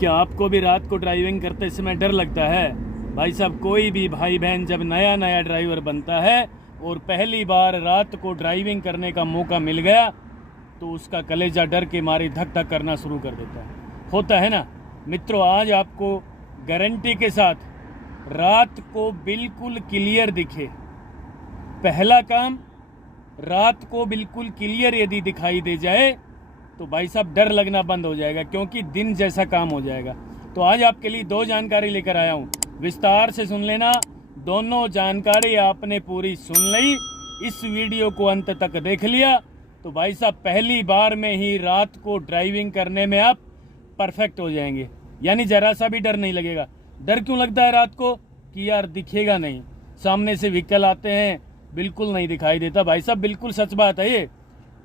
क्या आपको भी रात को ड्राइविंग करते समय डर लगता है? भाई साहब, कोई भी भाई बहन जब नया नया ड्राइवर बनता है और पहली बार रात को ड्राइविंग करने का मौका मिल गया तो उसका कलेजा डर के मारे धक धक करना शुरू कर देता है। होता है ना मित्रों। आज आपको गारंटी के साथ रात को बिल्कुल क्लियर दिखे। पहला काम, रात को बिल्कुल क्लियर यदि दिखाई दे जाए तो भाई साहब डर लगना बंद हो जाएगा, क्योंकि दिन जैसा काम हो जाएगा। तो आज आपके लिए दो जानकारी लेकर आया हूँ, विस्तार से सुन लेना। दोनों जानकारी आपने पूरी सुन ली, इस वीडियो को अंत तक देख लिया तो भाई साहब पहली बार में ही रात को ड्राइविंग करने में आप परफेक्ट हो जाएंगे, यानी जरा सा भी डर नहीं लगेगा। डर क्यों लगता है रात को? कि यार दिखेगा नहीं, सामने से व्हीकल आते हैं बिल्कुल नहीं दिखाई देता। भाई साहब बिल्कुल सच बात है ये।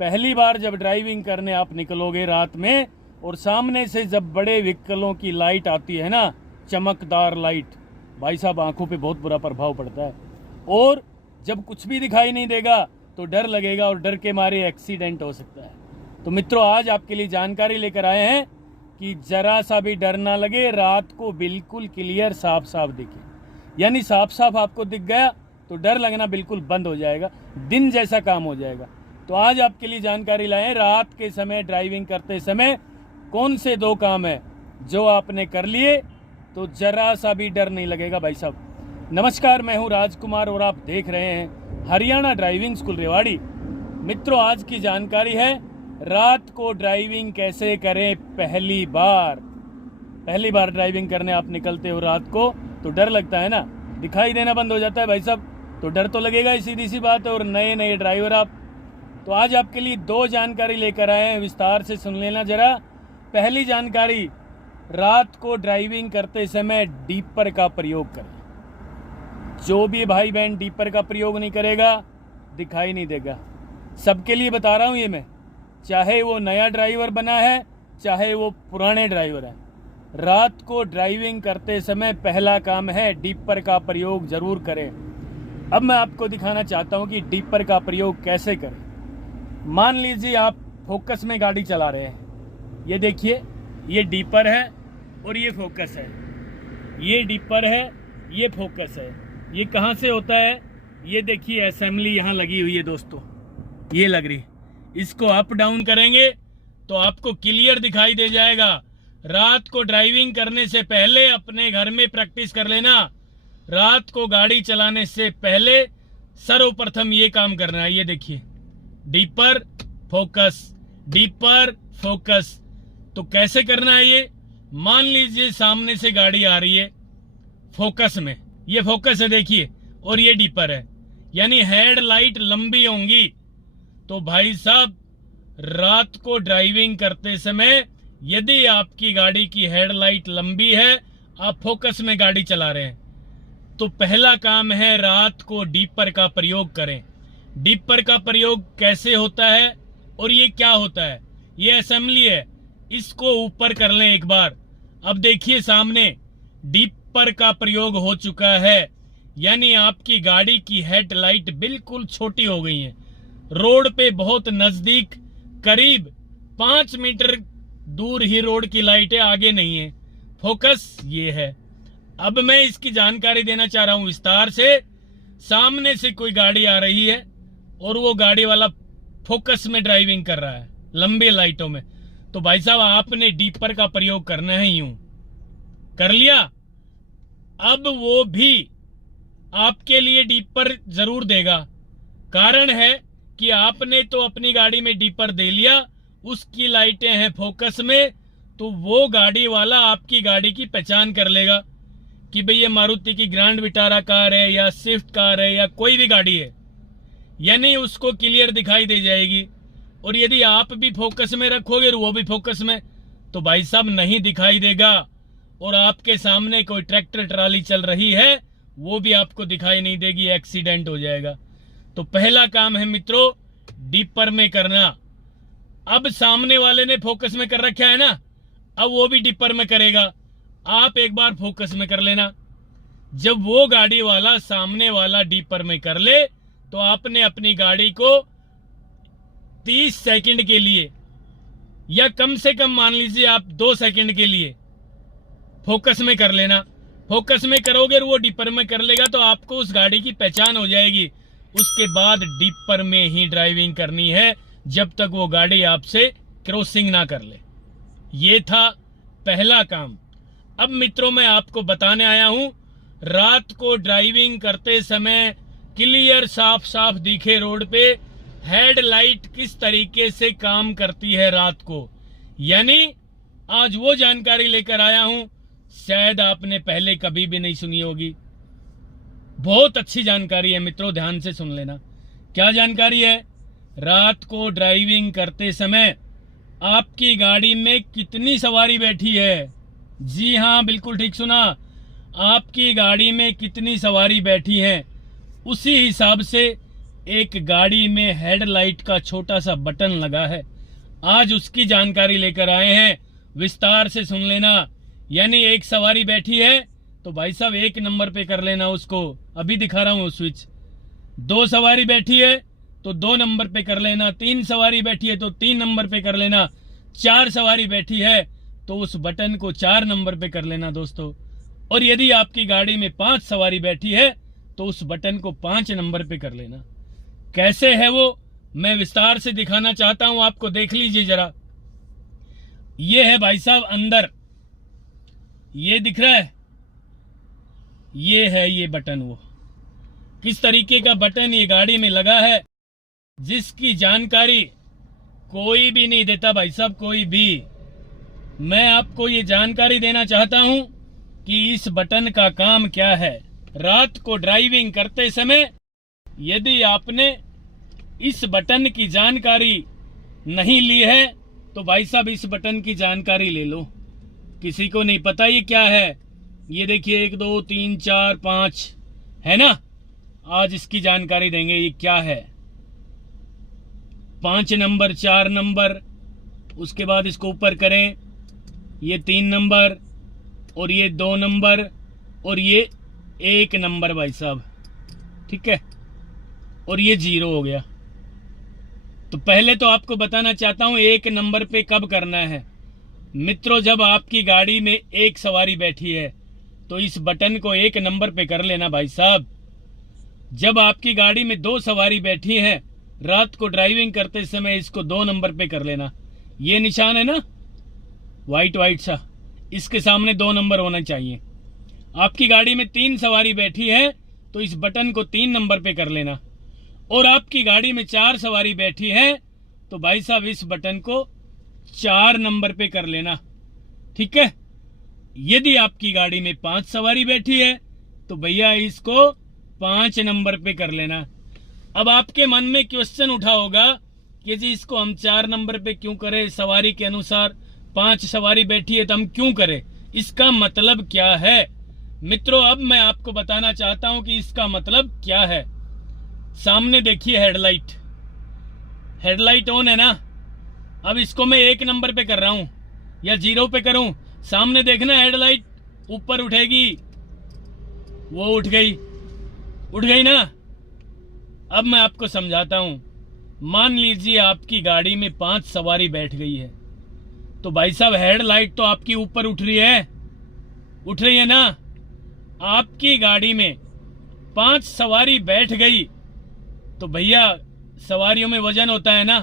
पहली बार जब ड्राइविंग करने आप निकलोगे रात में और सामने से जब बड़े व्हीकलों की लाइट आती है ना, चमकदार लाइट, भाई साहब आंखों पे बहुत बुरा प्रभाव पड़ता है। और जब कुछ भी दिखाई नहीं देगा तो डर लगेगा और डर के मारे एक्सीडेंट हो सकता है। तो मित्रों आज आपके लिए जानकारी लेकर आए हैं कि जरा सा भी डर ना लगे, रात को बिल्कुल क्लियर साफ साफ दिखे, यानी साफ साफ आपको दिख गया तो डर लगना बिल्कुल बंद हो जाएगा, दिन जैसा काम हो जाएगा। तो आज आपके लिए जानकारी लाए, रात के समय ड्राइविंग करते समय कौन से दो काम है जो आपने कर लिए तो जरा सा भी डर नहीं लगेगा। भाई साहब नमस्कार, मैं हूं राजकुमार और आप देख रहे हैं हरियाणा ड्राइविंग स्कूल रेवाड़ी। मित्रों आज की जानकारी है रात को ड्राइविंग कैसे करें। पहली बार ड्राइविंग करने आप निकलते हो रात को तो डर लगता है ना, दिखाई देना बंद हो जाता है भाई साहब, तो डर तो लगेगा ही, सीधी सी बात है। और नए नए ड्राइवर आप, तो आज आपके लिए दो जानकारी लेकर आए हैं, विस्तार से सुन लेना जरा। पहली जानकारी, रात को ड्राइविंग करते समय डीपर का प्रयोग करें। जो भी भाई बहन डीपर का प्रयोग नहीं करेगा दिखाई नहीं देगा। सबके लिए बता रहा हूं ये मैं, चाहे वो नया ड्राइवर बना है चाहे वो पुराने ड्राइवर है। रात को ड्राइविंग करते समय पहला काम है डीपर का प्रयोग जरूर करें। अब मैं आपको दिखाना चाहता हूं कि डीपर का प्रयोग कैसे करें। मान लीजिए आप फोकस में गाड़ी चला रहे हैं, ये देखिए ये डीपर है और ये फोकस है, ये डीपर है ये फोकस है। ये कहाँ से होता है? ये देखिए असेंबली यहाँ लगी हुई है दोस्तों, ये लग रही। इसको अप डाउन करेंगे तो आपको क्लियर दिखाई दे जाएगा। रात को ड्राइविंग करने से पहले अपने घर में प्रैक्टिस कर लेना। रात को गाड़ी चलाने से पहले सर्वप्रथम ये काम करना है। ये देखिए डीपर फोकस, डीपर फोकस। तो कैसे करना है ये? मान लीजिए सामने से गाड़ी आ रही है फोकस में, ये फोकस है देखिए, और ये डीपर है, यानी हेडलाइट लंबी होंगी। तो भाई साहब रात को ड्राइविंग करते समय यदि आपकी गाड़ी की हेडलाइट लंबी है, आप फोकस में गाड़ी चला रहे हैं, तो पहला काम है रात को डीपर का प्रयोग करें। डीपर का प्रयोग कैसे होता है और ये क्या होता है? ये असेंबली है, इसको ऊपर कर लें एक बार। अब देखिए सामने डीपर का प्रयोग हो चुका है, यानी आपकी गाड़ी की हेडलाइट बिल्कुल छोटी हो गई है। रोड पे बहुत नजदीक, करीब 5 मीटर दूर ही रोड की लाइट है, आगे नहीं है। फोकस ये है। अब मैं इसकी जानकारी देना चाह रहा हूं विस्तार से। सामने से कोई गाड़ी आ रही है और वो गाड़ी वाला फोकस में ड्राइविंग कर रहा है लंबी लाइटों में, तो भाई साहब आपने डीपर का प्रयोग करना है। यूं कर लिया। अब वो भी आपके लिए डीपर जरूर देगा। कारण है कि आपने तो अपनी गाड़ी में डीपर दे लिया, उसकी लाइटें हैं फोकस में, तो वो गाड़ी वाला आपकी गाड़ी की पहचान कर लेगा कि भाई ये मारुति की ग्रैंड विटारा कार है या स्विफ्ट कार है या कोई भी गाड़ी है, यानी उसको क्लियर दिखाई दे जाएगी। और यदि आप भी फोकस में रखोगे और वो भी फोकस में, तो भाई साहब नहीं दिखाई देगा। और आपके सामने कोई ट्रैक्टर ट्राली चल रही है वो भी आपको दिखाई नहीं देगी, एक्सीडेंट हो जाएगा। तो पहला काम है मित्रों डीपर में करना। अब सामने वाले ने फोकस में कर रखा है ना, अब वो भी डीपर में करेगा। आप एक बार फोकस में कर लेना। जब वो गाड़ी वाला सामने वाला डीपर में कर ले तो आपने अपनी गाड़ी को 30 सेकंड के लिए, या कम से कम मान लीजिए आप 2 सेकंड के लिए फोकस में कर लेना। फोकस में करोगे और वो डिपर में कर लेगा तो आपको उस गाड़ी की पहचान हो जाएगी। उसके बाद डिपर में ही ड्राइविंग करनी है जब तक वो गाड़ी आपसे क्रॉसिंग ना कर ले। ये था पहला काम। अब मित्रों मैं आपको बताने आया हूं, रात को ड्राइविंग करते समय क्लियर साफ साफ दिखे रोड पे हेडलाइट किस तरीके से काम करती है रात को। यानी आज वो जानकारी लेकर आया हूं, शायद आपने पहले कभी भी नहीं सुनी होगी। बहुत अच्छी जानकारी है मित्रों, ध्यान से सुन लेना। क्या जानकारी है? रात को ड्राइविंग करते समय आपकी गाड़ी में कितनी सवारी बैठी है। जी हाँ, बिल्कुल ठीक सुना। आपकी गाड़ी में कितनी सवारी बैठी है, उसी हिसाब से एक गाड़ी में हेडलाइट का छोटा सा बटन लगा है। आज उसकी जानकारी लेकर आए हैं, विस्तार से सुन लेना। यानी एक सवारी बैठी है तो भाई साहब 1 नंबर पे कर लेना उसको। अभी दिखा रहा हूं स्विच। 2 सवारी बैठी है तो 2 नंबर पे कर लेना। 3 सवारी बैठी है तो 3 नंबर पे कर लेना। 4 सवारी बैठी है तो उस बटन को 4 नंबर पे कर लेना दोस्तों। और यदि आपकी गाड़ी में 5 सवारी बैठी है तो उस बटन को 5 नंबर पे कर लेना। कैसे है वो मैं विस्तार से दिखाना चाहता हूं आपको, देख लीजिए जरा। ये है भाई साहब अंदर, ये दिख रहा है, ये है ये बटन। वो किस तरीके का बटन ये गाड़ी में लगा है, जिसकी जानकारी कोई भी नहीं देता भाई साहब, कोई भी। मैं आपको ये जानकारी देना चाहता हूं कि इस बटन का काम क्या है। रात को ड्राइविंग करते समय यदि आपने इस बटन की जानकारी नहीं ली है तो भाई साहब इस बटन की जानकारी ले लो। किसी को नहीं पता ये क्या है। ये देखिए 1 2 3 4 5 है ना। आज इसकी जानकारी देंगे ये क्या है। 5 नंबर, 4 नंबर, उसके बाद इसको ऊपर करें, ये 3 नंबर और ये 2 नंबर और ये 1 नंबर भाई साहब, ठीक है। और ये 0 हो गया। तो पहले तो आपको बताना चाहता हूं 1 नंबर पे कब करना है मित्रों। जब आपकी गाड़ी में 1 सवारी बैठी है तो इस बटन को 1 नंबर पे कर लेना भाई साहब। जब आपकी गाड़ी में 2 सवारी बैठी है रात को ड्राइविंग करते समय इसको 2 नंबर पे कर लेना। ये निशान है ना वाइट वाइट सा, इसके सामने 2 नंबर होना चाहिए। आपकी गाड़ी में 3 सवारी बैठी है तो इस बटन को 3 नंबर पे कर लेना। और आपकी गाड़ी में 4 सवारी बैठी है तो भाई साहब इस बटन को 4 नंबर पे कर लेना, ठीक है। यदि आपकी गाड़ी में 5 सवारी बैठी है तो भैया इसको 5 नंबर पे कर लेना। अब आपके मन में क्वेश्चन उठा होगा कि जी इसको हम 4 नंबर पे क्यों करें, सवारी के अनुसार 5 सवारी बैठी है तो हम क्यों करें, इसका मतलब क्या है मित्रों। अब मैं आपको बताना चाहता हूं कि इसका मतलब क्या है। सामने देखिए हेडलाइट, हेडलाइट ऑन है ना। अब इसको मैं 1 नंबर पे कर रहा हूं या 0 पे करूं, सामने देखना हेडलाइट ऊपर उठेगी। वो उठ गई ना। अब मैं आपको समझाता हूं। मान लीजिए आपकी गाड़ी में 5 सवारी बैठ गई है तो भाई साहब हेडलाइट तो आपकी ऊपर उठ रही है ना। आपकी गाड़ी में 5 सवारी बैठ गई तो भैया सवारियों में वजन होता है ना।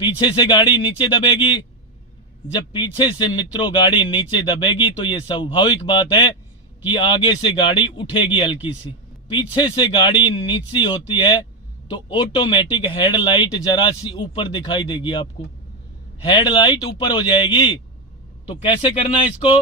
पीछे से गाड़ी नीचे दबेगी। जब पीछे से मित्रों गाड़ी नीचे दबेगी तो ये स्वाभाविक बात है कि आगे से गाड़ी उठेगी हल्की सी। पीछे से गाड़ी नीची होती है तो ऑटोमेटिक हेडलाइट जरा सी ऊपर दिखाई देगी आपको। हेडलाइट ऊपर हो जाएगी। तो कैसे करना है इसको,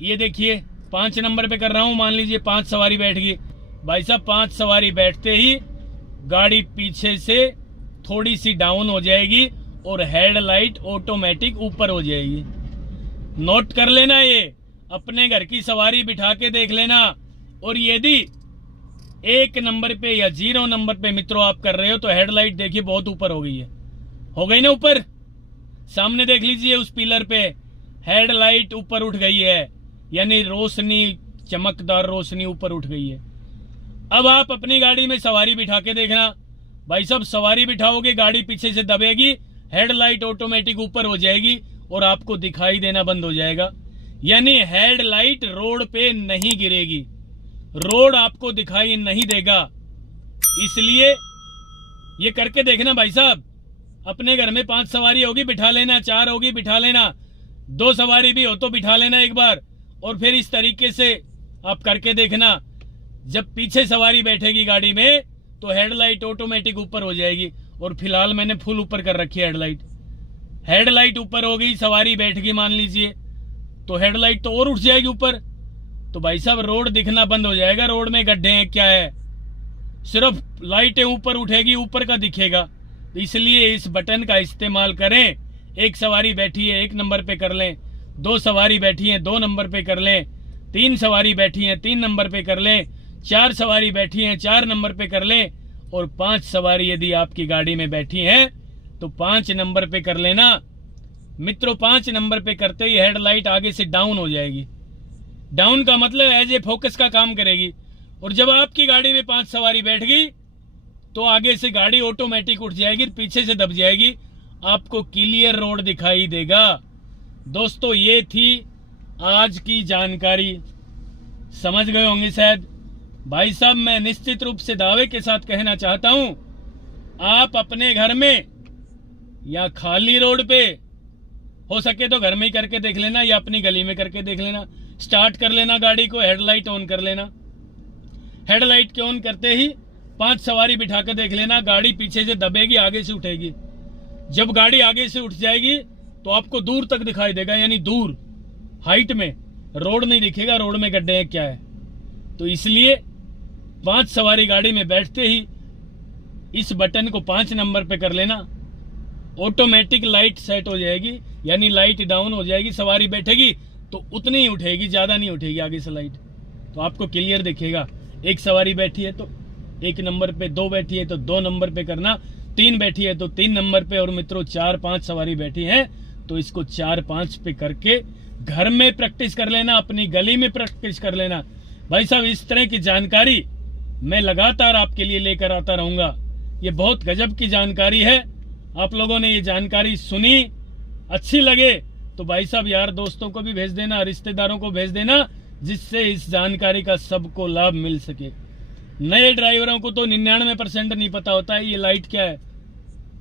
ये देखिए 5 नंबर पे कर रहा हूं। मान लीजिए 5 सवारी बैठ गई भाई साहब। 5 सवारी बैठते ही गाड़ी पीछे से थोड़ी सी डाउन हो जाएगी और हेडलाइट ऑटोमेटिक ऊपर हो जाएगी। नोट कर लेना, ये अपने घर की सवारी बिठा के देख लेना। और यदि 1 नंबर पे या 0 नंबर पे मित्रों आप कर रहे हो तो हेडलाइट देखिए बहुत ऊपर हो गई है। हो गई ना ऊपर। सामने देख लीजिए उस पिलर पे हेडलाइट ऊपर उठ गई है, यानी रोशनी, चमकदार रोशनी ऊपर उठ गई है। अब आप अपनी गाड़ी में सवारी बिठा के देखना भाई साहब। सवारी बिठाओगे गाड़ी पीछे से दबेगी, हेडलाइट ऑटोमेटिक ऊपर हो जाएगी और आपको दिखाई देना बंद हो जाएगा। यानी हेडलाइट रोड पे नहीं गिरेगी, रोड आपको दिखाई नहीं देगा। इसलिए ये करके देखना भाई साहब। अपने घर में 5 सवारी होगी बिठा लेना, 4 होगी बिठा लेना, 2 सवारी भी हो तो बिठा लेना एक बार, और फिर इस तरीके से आप करके देखना। जब पीछे सवारी बैठेगी गाड़ी में तो हेडलाइट ऑटोमेटिक ऊपर हो जाएगी। और फिलहाल मैंने फुल ऊपर कर रखी है हेडलाइट। हेडलाइट ऊपर हो गई, सवारी बैठ गई मान लीजिए, तो हेडलाइट तो और उठ जाएगी ऊपर। तो भाई साहब रोड दिखना बंद हो जाएगा, रोड में गड्ढे हैं क्या है, सिर्फ लाइटें ऊपर उठेगी, ऊपर का दिखेगा। तो इसलिए इस बटन का इस्तेमाल करें। एक सवारी बैठी है 1 नंबर पे कर लें, 2 सवारी बैठी है 2 नंबर पे कर लें, 3 सवारी बैठी है 3 नंबर पे कर लें, 4 सवारी बैठी है 4 नंबर पे कर लें, और 5 सवारी यदि आपकी गाड़ी में बैठी हैं तो 5 नंबर पे कर लेना। मित्रों 5 नंबर पे करते ही हेडलाइट आगे से डाउन हो जाएगी। डाउन का मतलब एज ए फोकस का काम करेगी। और जब आपकी गाड़ी में 5 सवारी बैठ गई तो आगे से गाड़ी ऑटोमेटिक उठ जाएगी, पीछे से दब जाएगी, आपको क्लियर रोड दिखाई देगा। दोस्तों ये थी आज की जानकारी, समझ गए होंगे शायद। भाई साहब मैं निश्चित रूप से दावे के साथ कहना चाहता हूं, आप अपने घर में या खाली रोड पे हो सके तो घर में ही करके देख लेना, या अपनी गली में करके देख लेना। स्टार्ट कर लेना गाड़ी को, हेडलाइट ऑन कर लेना। हेडलाइट के ऑन करते ही 5 सवारी बिठा कर देख लेना, गाड़ी पीछे से दबेगी, आगे से उठेगी। जब गाड़ी आगे से उठ जाएगी तो आपको दूर तक दिखाई देगा, यानी दूर हाइट में, रोड नहीं दिखेगा, रोड में गड्ढे हैं क्या है। तो इसलिए 5 सवारी गाड़ी में बैठते ही इस बटन को 5 नंबर पे कर लेना, ऑटोमेटिक लाइट सेट हो जाएगी, यानी लाइट डाउन हो जाएगी। सवारी बैठेगी तो उतनी ही उठेगी, ज्यादा नहीं उठेगी आगे से लाइट, तो आपको क्लियर दिखेगा। 1 सवारी बैठी है तो 1 नंबर पे, 2 बैठी है तो 2 नंबर पे करना, 3 बैठी है तो 3 नंबर पे, और मित्रों 4-5 सवारी बैठी है तो इसको 4-5 पे करके घर में प्रैक्टिस कर लेना, अपनी गली में प्रैक्टिस कर लेना। भाई साहब इस तरह की जानकारी मैं लगातार आपके लिए लेकर आता रहूंगा। ये बहुत गजब की जानकारी है। आप लोगों ने ये जानकारी सुनी, अच्छी लगे तो भाई साहब यार दोस्तों को भी भेज देना, रिश्तेदारों को भेज देना, जिससे इस जानकारी का सबको लाभ मिल सके। नए ड्राइवरों को तो 99% नहीं पता होता है ये लाइट क्या है,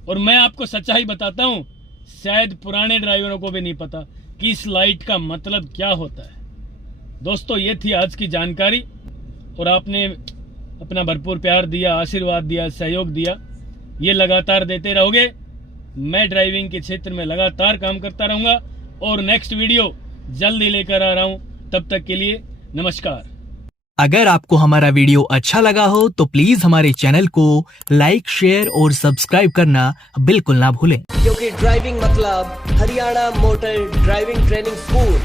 और मैं आपको सच्चाई बताता हूं, शायद पुराने ड्राइवरों को भी नहीं पता कि इस लाइट का मतलब क्या होता है। दोस्तों ये थी आज की जानकारी, और आपने अपना भरपूर प्यार दिया, आशीर्वाद दिया, सहयोग दिया, ये लगातार देते रहोगे। मैं ड्राइविंग के क्षेत्र में लगातार काम करता रहूंगा, और नेक्स्ट वीडियो जल्दी लेकर आ रहा हूं। तब तक के लिए नमस्कार। अगर आपको हमारा वीडियो अच्छा लगा हो तो प्लीज हमारे चैनल को लाइक, शेयर और सब्सक्राइब करना बिल्कुल ना भूलें, क्योंकि ड्राइविंग मतलब Haryana motor driving training school.